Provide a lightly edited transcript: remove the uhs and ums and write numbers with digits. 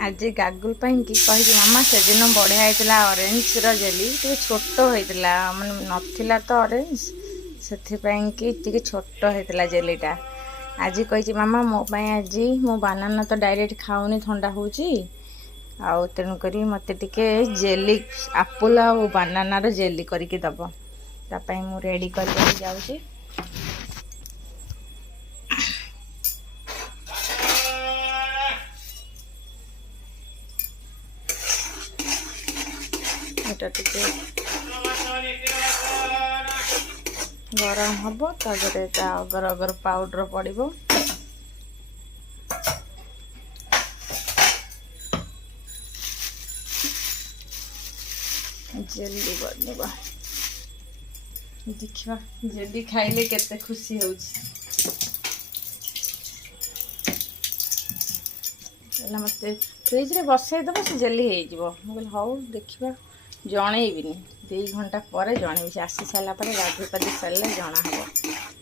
आज गागुल कि कही मामा से दिन बढ़िया होता ऑरेंज जेली टे छोट होता माने नथिला तो ऑरेंज से छोट होता जेलीटा आज कही मामा मो आज मो बानाना तो डायरेक्ट खाऊनी ठंडा होची आउ तेणुक मत टे जेली आपुल आ बानानार जेली करके दब तापाई मु रेडी कर जाऊँगी। गरम हम ताजे अगर अगर पाउडर पड़ो जेली बनवा देखा जेली खाइले केते खुशी हो मत फ्रिज रे बसई दब से जेली हो हाउ देखा जनईबिनी 2 घंटा पर जनईबी आसी सारा गाधे पाधे सारे जना हम।